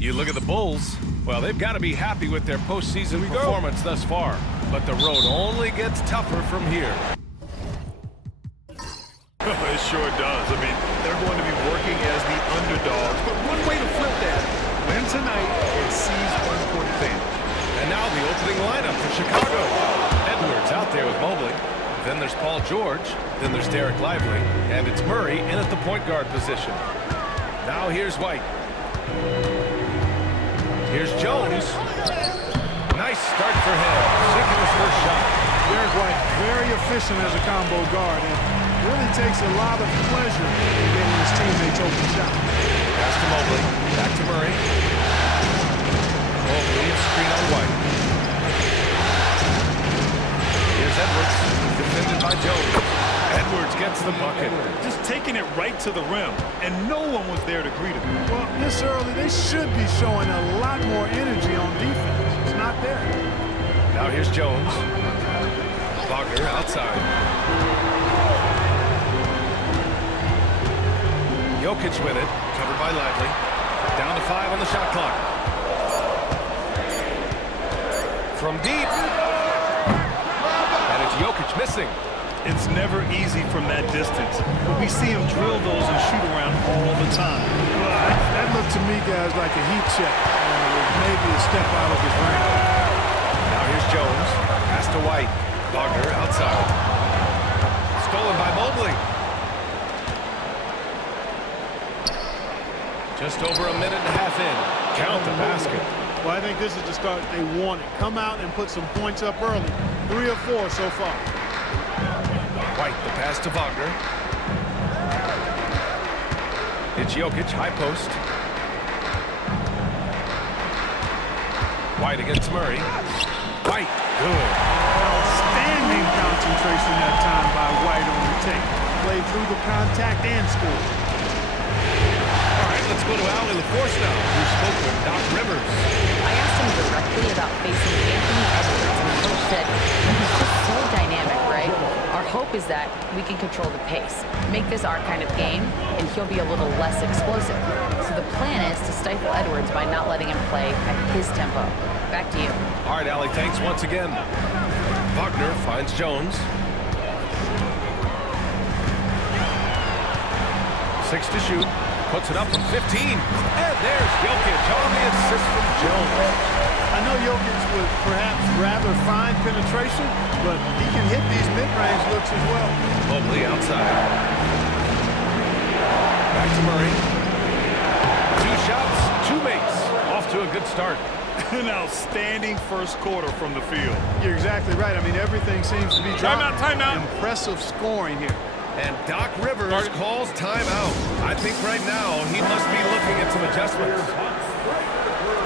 You look at the Bulls, well, they've got to be happy with their postseason performance thus far. But the road only gets tougher from here. It sure does. I mean, they're going to be working as the underdogs. But one way to flip that, win tonight and seize home court advantage. And now the opening lineup for Chicago. Edwards out there with Mobley. Then there's Paul George. Then there's Derek Lively. And it's Murray in at the point guard position. Now here's White. Here's Jones. Nice start for him. Sinking his first shot. Derek White, very efficient as a combo guard. And really takes a lot of pleasure in getting his teammates open shot. Pass to Mobley. Back to Murray. Mobley, screen on White. Here's Edwards, defended by Jones. Edwards gets the bucket. Just taking it right to the rim, and no one was there to greet him. Well, this early, they should be showing a lot more energy on defense. It's not there. Now here's Jones. Wagner outside. Jokic with it, covered by Lively. Down to 5 on the shot clock. From deep. And it's Jokic missing. It's never easy from that distance, but we see him drill those and shoot around all the time. Well, that looked to me, guys, like a heat check. Maybe a step out of his range. Now here's Jones. Pass to White. Wagner outside. Stolen by Mobley. Just over a minute and a half in. Count the basket. Well, I think this is the start they wanted. Come out and put some points up early. 3 of 4 so far. White, the pass to Wagner. It's Jokic, high post. White against Murray. White, good. Outstanding concentration that time by White on the take. Played through the contact and scored. All right, let's go to Allie LaForce now, who spoke with Doc Rivers. I asked him directly about facing Anthony Edwards, and the coach said he's just so dynamic, right? Our hope is that we can control the pace, make this our kind of game, and he'll be a little less explosive. So the plan is to stifle Edwards by not letting him play at his tempo. Back to you. All right, Allie, thanks once again. Wagner finds Jones. 6 to shoot. Puts it up from 15. And there's Jokic on the assist from Jones. I know Jokic would perhaps rather find penetration, but he can hit these mid-range looks as well. Mobley outside. Back to Murray. 2 shots, 2 makes. Off to a good start. An outstanding first quarter from the field. You're exactly right. I mean, everything seems to be dropping. Timeout. Impressive scoring here. And Doc Rivers calls timeout. I think right now he must be looking at some adjustments.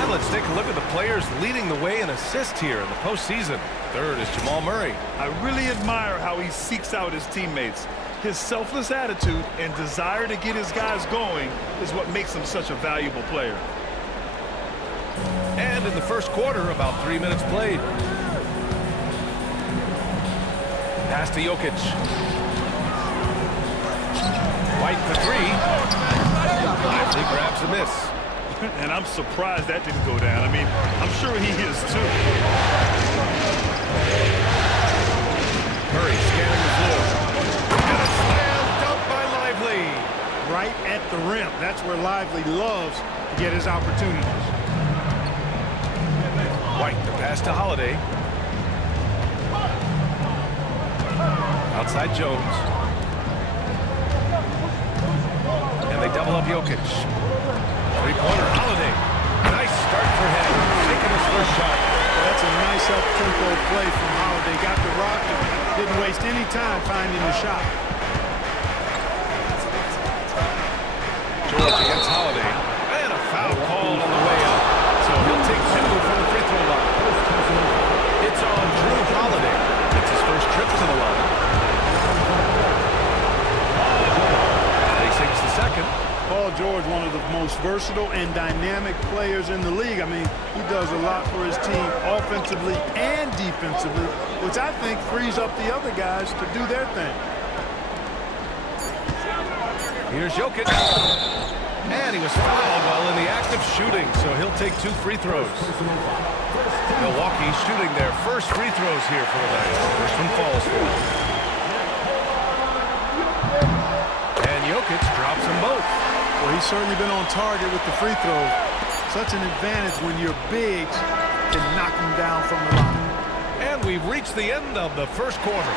And let's take a look at the players leading the way in assists here in the postseason. Third is Jamal Murray. I really admire how he seeks out his teammates. His selfless attitude and desire to get his guys going is what makes him such a valuable player. And in the first quarter, about 3 minutes played. Pass to Jokic. White for 3. Lively grabs a miss. And I'm surprised that didn't go down. I mean, I'm sure he is too. Murray scanning the floor. And a slam dunk by Lively. Right at the rim. That's where Lively loves to get his opportunities. White, the pass to Holiday. Outside Jones. And they double up Jokic. Three-pointer, Holiday. Nice start for him. Taking his first shot. Well, that's a nice up-tempo play from Holiday. Got the rock and didn't waste any time finding the shot. George against Holiday. And a foul called on the way up. So he'll take 2 from the free throw line. It's on Drew Holiday. It's his first trip to the line. And he sinks the second. Paul George, one of the most versatile and dynamic players in the league. I mean, he does a lot for his team offensively and defensively, which I think frees up the other guys to do their thing. Here's Jokic. And he was fouled while in the act of shooting, so he'll take 2 free throws. Milwaukee shooting their first free throws here for the night. First one falls for him. And Jokic drops them both. Well, he's certainly been on target with the free throws. Such an advantage when your bigs can knock them down from the line. And we've reached the end of the first quarter.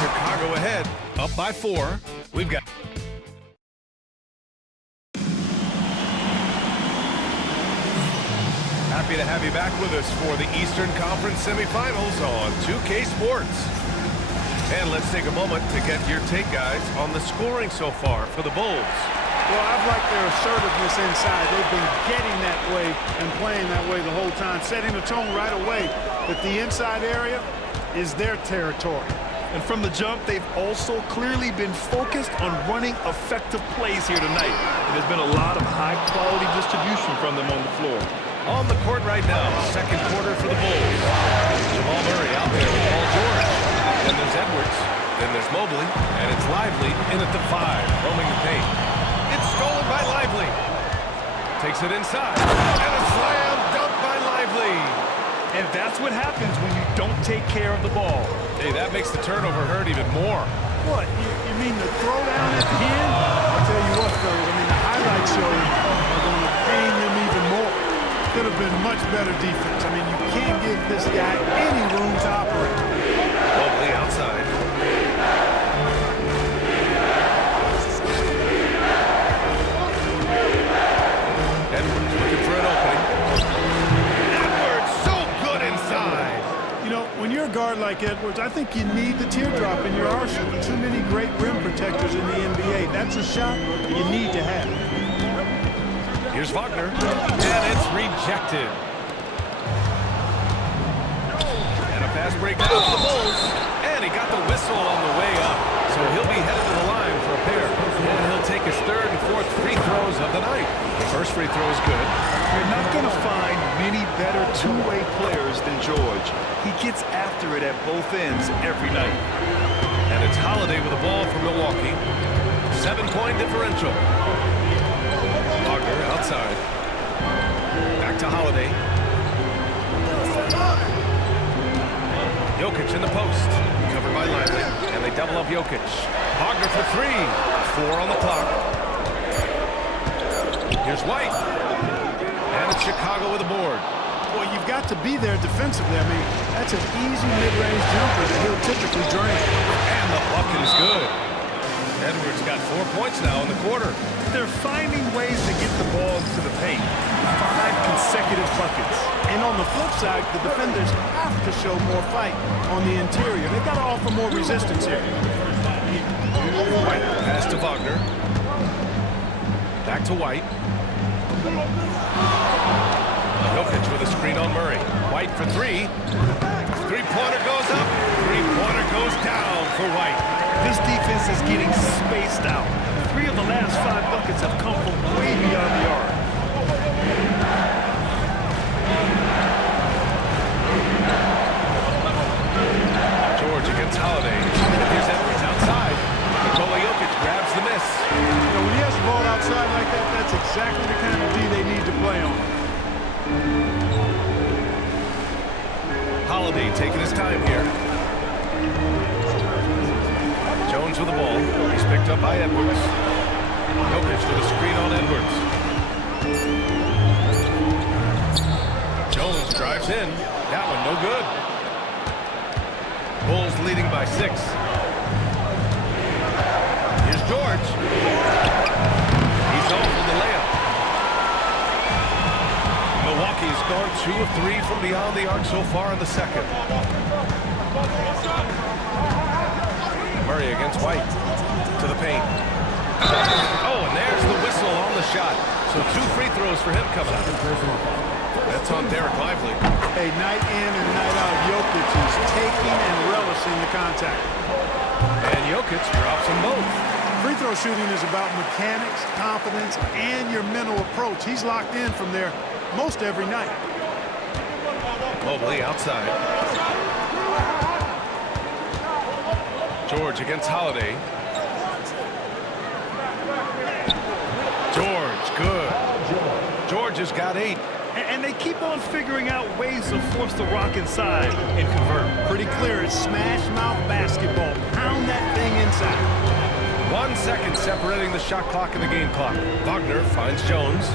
Chicago ahead, up by 4. We've got... Happy to have you back with us for the Eastern Conference semifinals on 2K Sports. And let's take a moment to get your take, guys, on the scoring so far for the Bulls. Well, I've liked their assertiveness inside. They've been getting that way and playing that way the whole time, setting the tone right away that the inside area is their territory. And from the jump, they've also clearly been focused on running effective plays here tonight. And there's been a lot of high-quality distribution from them on the floor. On the court right now, second quarter for the Bulls. Jamal Murray out there with Paul George. Then there's Edwards. Then there's Mobley. And it's Lively in at the 5, roaming the paint. It's stolen by Lively. Takes it inside. And a slam dunk by Lively. And that's what happens when you don't take care of the ball. Hey, that makes the turnover hurt even more. What? You mean the throwdown at the end? I'll tell you what, fellas. I mean, the highlight shows are going to pain them even more. Could have been much better defense. I mean, you can't give this guy any room to operate. Mobley outside. Edwards looking for an opening. Edwards so good inside. You know, when you're a guard like Edwards, I think you need the teardrop in your arsenal. Too many great rim protectors in the NBA. That's a shot you need to have. Here's Wagner, and it's rejected. And a fast break now for the Bulls. And he got the whistle on the way up. So he'll be headed to the line for a pair. And he'll take his 3rd and 4th free throws of the night. The first free throw is good. You're not going to find many better two-way players than George. He gets after it at both ends every night. And it's Holiday with the ball for Milwaukee. 7-point differential. Wagner outside. Back to Holiday. Jokic in the post. Covered by Lively. And they double up Jokic. Wagner for 3. 4 on the clock. Here's White. And it's Chicago with a board. Well, you've got to be there defensively. I mean, that's an easy mid-range jumper that he'll typically drain. And the bucket is good. Edwards got 4 points now in the quarter. They're finding ways to get the ball to the paint. 5 consecutive buckets. And on the flip side, the defenders have to show more fight on the interior. They've got to offer more resistance here. White pass to Wagner. Back to White. Jokic with a screen on Murray. White for 3. Three-pointer goes up. Three-pointer goes down for White. This defense is getting spaced out. 3 of the last 5 buckets have come from way beyond the arc. George against Holiday. Here's Edwards outside. Nikola Jokic grabs the miss. You know, when he has the ball outside like that, that's exactly the kind of D they need to play on. Holiday taking his time here. Jones with the ball. He's picked up by Edwards. Jokic with a screen on Edwards. Jones drives in. That one no good. Bulls leading by 6. Here's George. He's off with the layup. Milwaukee's gone 2 of 3 from beyond the arc so far in the second. Murray against White. To the paint. Oh, and there's the whistle on the shot. So 2 free throws for him coming up. That's on Derek Lively. Hey, night in and night out, Jokic is taking and relishing the contact. And Jokic drops them both. Free throw shooting is about mechanics, confidence, and your mental approach. He's locked in from there most every night. Mobley outside. George against Holiday. George, weight. And they keep on figuring out ways to force the rock inside and convert. Pretty clear. It's smash mouth basketball. Pound that thing inside. 1 second separating the shot clock and the game clock. Wagner finds Jones.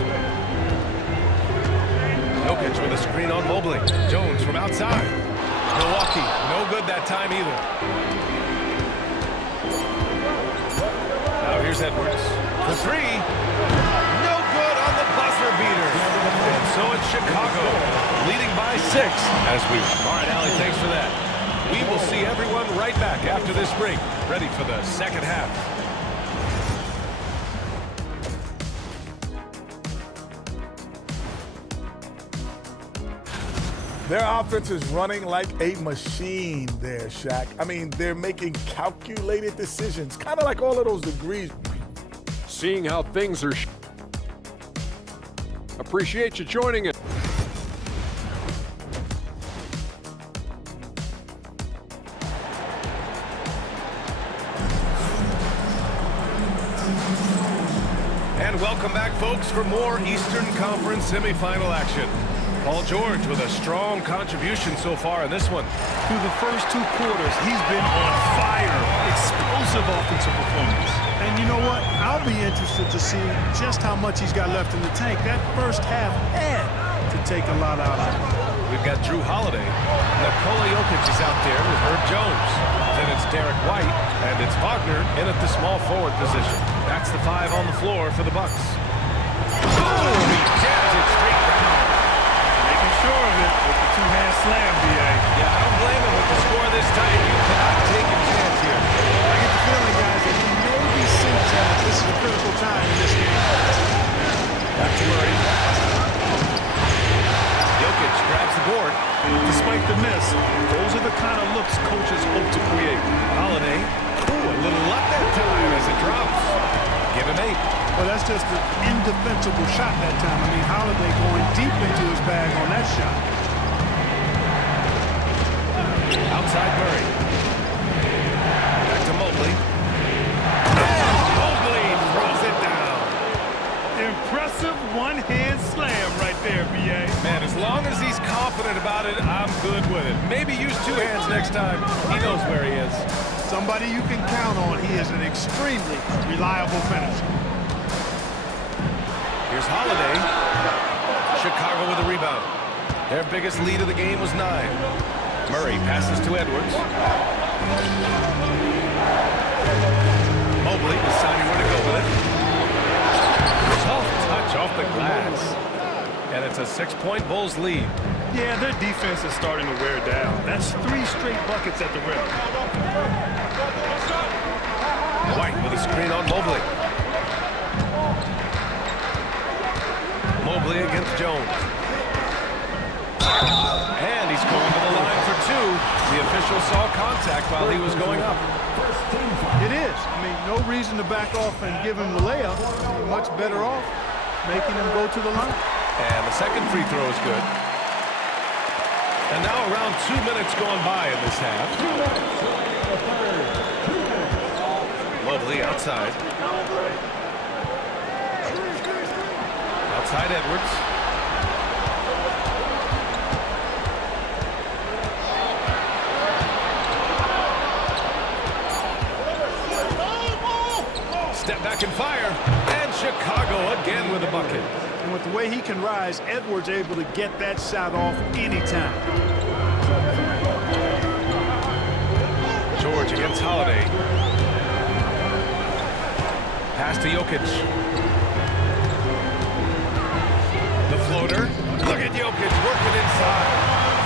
Jokic with a screen on Mobley. Jones from outside. Milwaukee, no good that time either. Now here's Edwards for three. No good on the buzzer beater. And so it's Chicago leading by 6 as we... All right, Allie, thanks for that. We will see everyone right back after this break, ready for the second half. Their offense is running like a machine there, Shaq. I mean, they're making calculated decisions, kind of like all of those degrees. Seeing how things are. Appreciate you joining us. And welcome back, folks, for more Eastern Conference semifinal action. Paul George with a strong contribution so far in this one. Through the first 2 quarters, he's been on fire. Explosive offensive performance. And you know what? I'll be interested to see just how much he's got left in the tank. That first half had to take a lot out of him. We've got Drew Holiday. Nikola Jokic is out there with Herb Jones. Then it's Derek White, and it's Wagner in at the small forward position. That's the 5 on the floor for the Bucks. Oh, he jabs it straight down. Making sure of it with the 2-hand slam, B.A. Yeah, I don't blame him with the score this tight. You cannot take a chance here. I get the feeling, guys, that he may be synced out. This is a critical time in this game. Back to Murray. Jokic grabs the board. Despite the miss, those are the kind of looks coaches hope to create. Holiday. Ooh, a little luck that time as it drops. Give him 8. Well, that's just an indefensible shot that time. I mean, Holiday going deep into his bag on that shot. Outside Murray. Back to Mobley. And Mobley throws it down. Impressive one-hand slam right there, B.A. Man, as long as he's confident about it, I'm good with it. Maybe use 2 hands next time. He knows where he is. Somebody you can count on. He is an extremely reliable finisher. Here's Holiday. Chicago with a rebound. Their biggest lead of the game was 9. Murray passes to Edwards. Mobley deciding where to go with it. Tough touch off the glass. And it's a 6-point Bulls lead. Yeah, their defense is starting to wear down. That's 3 straight buckets at the rim. White with a screen on Mobley. Mobley against Jones. And he's going to the line for 2. The official saw contact while he was going up. It is. I mean, no reason to back off and give him the layup. You're much better off making him go to the line. And the second free throw is good. And now around 2 minutes going by in this half. Mobley outside. Outside Edwards. Step back and fire. And Chicago again with a bucket. And with the way he can rise, Edwards able to get that shot off anytime. George against Holiday. Pass to Jokic. The floater. Look at Jokic working inside.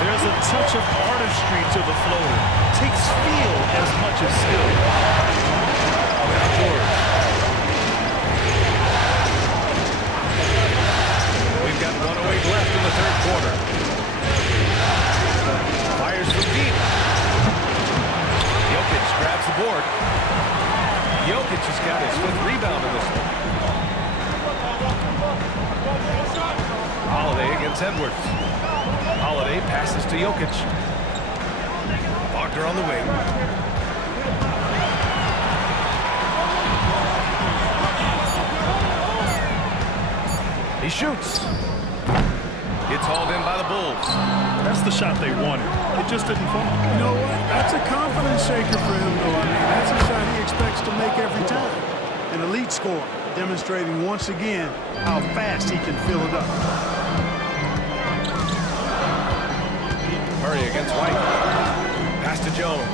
There's a touch of artistry to the floater. Takes feel as much as skill. Now George. We've got 1:08 left in the 3rd quarter. Fires from deep. Jokic grabs the board. Jokic has got his 5th rebound in this one. Holiday against Edwards. Holiday passes to Jokic. Wagner on the wing. He shoots. It's hauled in by the Bulls. That's the shot they wanted. It just didn't fall. You know what? That's a confidence shaker for him, though. I mean, that's a shot he expects to make every time. An elite scorer, demonstrating once again how fast he can fill it up. Murray against White. Pass to Jones.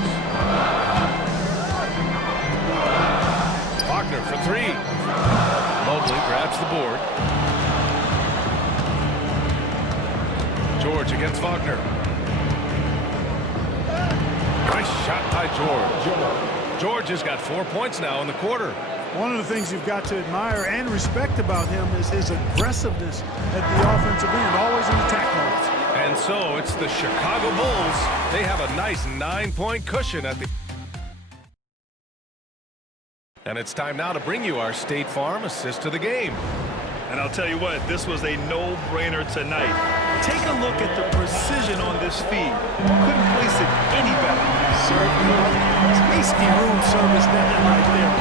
Wagner for three. Mobley grabs the board. George against Wagner. Nice shot by George. George has got 4 points now in the quarter. One of the things you've got to admire and respect about him is his aggressiveness at the offensive end, always in attack mode. And so it's the Chicago Bulls. They have a nice 9-point cushion at the... And it's time now to bring you our State Farm assist of the game. And I'll tell you what, this was a no-brainer tonight. Take a look at the precision on this feed. Couldn't place it any better. Tasty room service down right there.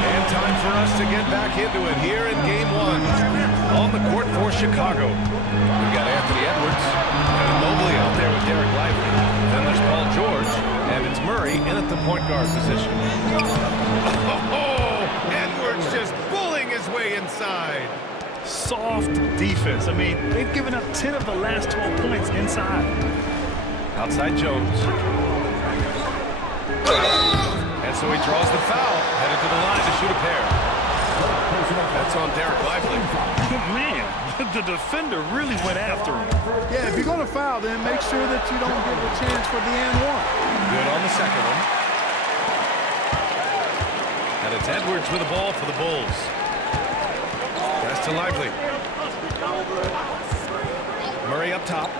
And time for us to get back into it here in Game 1. On the court for Chicago. We've got Anthony Edwards and Mobley out there with Derek Lively. Then there's Paul George, and it's Murray in at the point guard position. Oh, Edwards just bullying his way inside. Soft defense. I mean, they've given up 10 of the last 12 points inside. Outside Jones. And so he draws the foul, headed to the line to shoot a pair. That's on Derek Lively. Man, the defender really went after him. Yeah, if you're going to foul, then make sure that you don't give a chance for the and one. Good on the second one. And it's Edwards with the ball for the Bulls. Pass to Lively. Murray up top.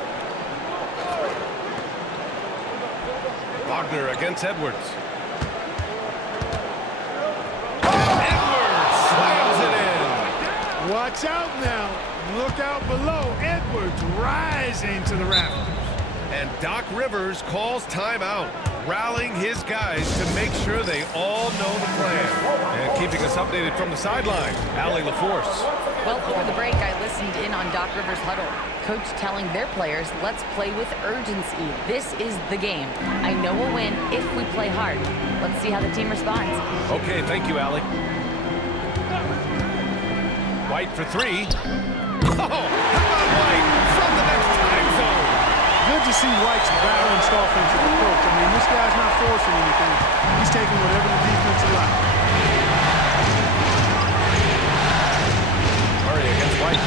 Wagner against Edwards. And Edwards slams it in. Watch out now. Look out below. Edwards rising to the rafters. And Doc Rivers calls timeout, rallying his guys to make sure they all know the plan. And keeping us updated from the sideline, Allie LaForce. Well, before the break, I listened in on Doc Rivers' huddle. Coach telling their players, let's play with urgency. This is the game. I know we'll win if we play hard. Let's see how the team responds. Okay, thank you, Allie. White for three. Oh, how about White from the next time zone? Good to see White's balanced offensive approach. I mean, this guy's not forcing anything. He's taking whatever the defense allows. Murray against White.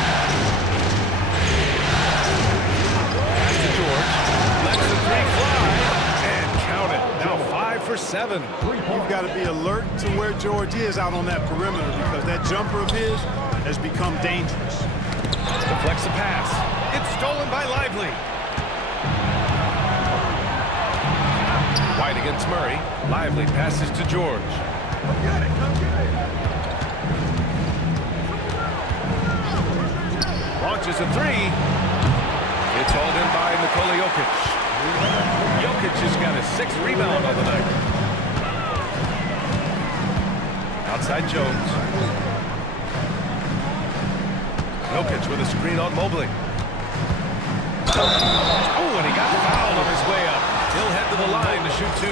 Pass to George. Lets the three fly. And count it. Now 5 for 7. You've got to be alert to where George is out on that perimeter because that jumper of his has become dangerous. Deflects the pass. It's stolen by Lively. White against Murray. Lively passes to George. Launches a three. It's hauled in by Nikola Jokic. Jokic has got his 6th rebound on the night. Outside Jones. Jokic with a screen on Mobley. Oh, and he got fouled on his way up. He'll head to the line to shoot 2.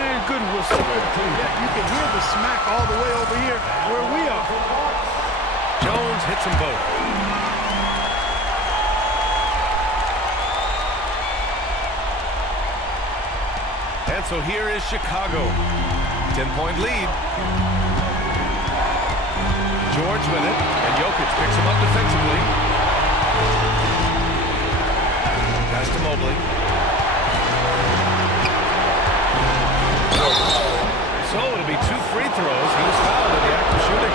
Man, good whistle. Yeah, you can hear the smack all the way over here where we are. Jones hits them both. And so here is Chicago. 10-point lead. George with it, and Jokic picks him up defensively. Pass to Mobley. So it'll be 2 free throws. He was fouled in the act of shooting.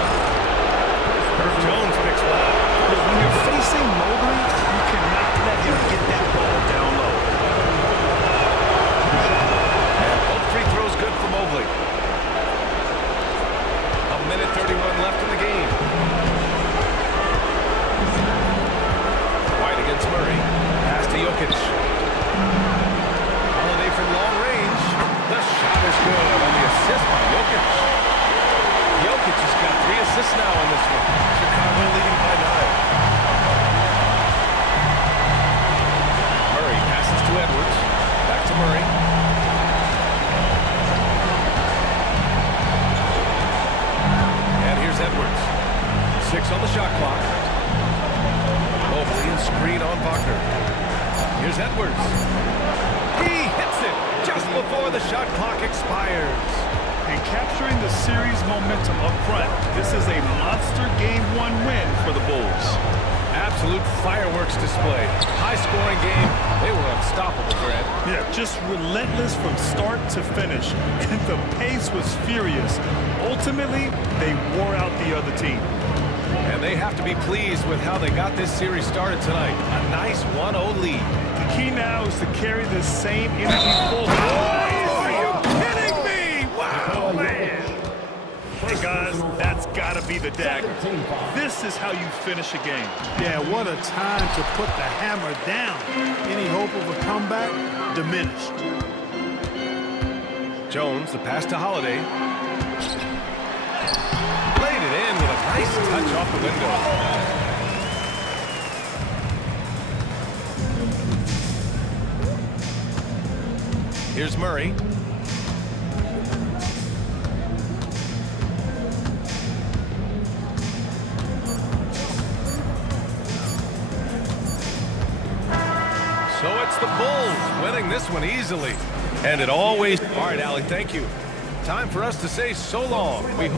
Herb Jones picks one up. When you're facing Moogle, you cannot let him get that ball down low. And both free throws good for Mobley. 1:31 left in the game. White against Murray. Pass to Jokic. Holiday from long range. The shot is good. 6 on the shot clock. Mobley and screen on Buckner. Here's Edwards. He hits it just before the shot clock expires. And capturing the series momentum up front, this is a monster Game 1 win for the Bulls. Absolute fireworks display. High-scoring game. They were unstoppable, Grant. Yeah, just relentless from start to finish. And the pace was furious. Ultimately, they wore out the other team. And they have to be pleased with how they got this series started tonight. A nice 1-0 lead. The key now is to carry this same energy forward. Are you kidding me? Wow, man. Hey, guys, that's got to be the dagger. This is how you finish a game. Yeah, what a time to put the hammer down. Any hope of a comeback diminished. Jones, the pass to Holiday. Laid it in with a nice touch off the window. Here's Murray. So it's the Bulls winning this one easily. And it always... All right, Allie, thank you. Time for us to say so long. We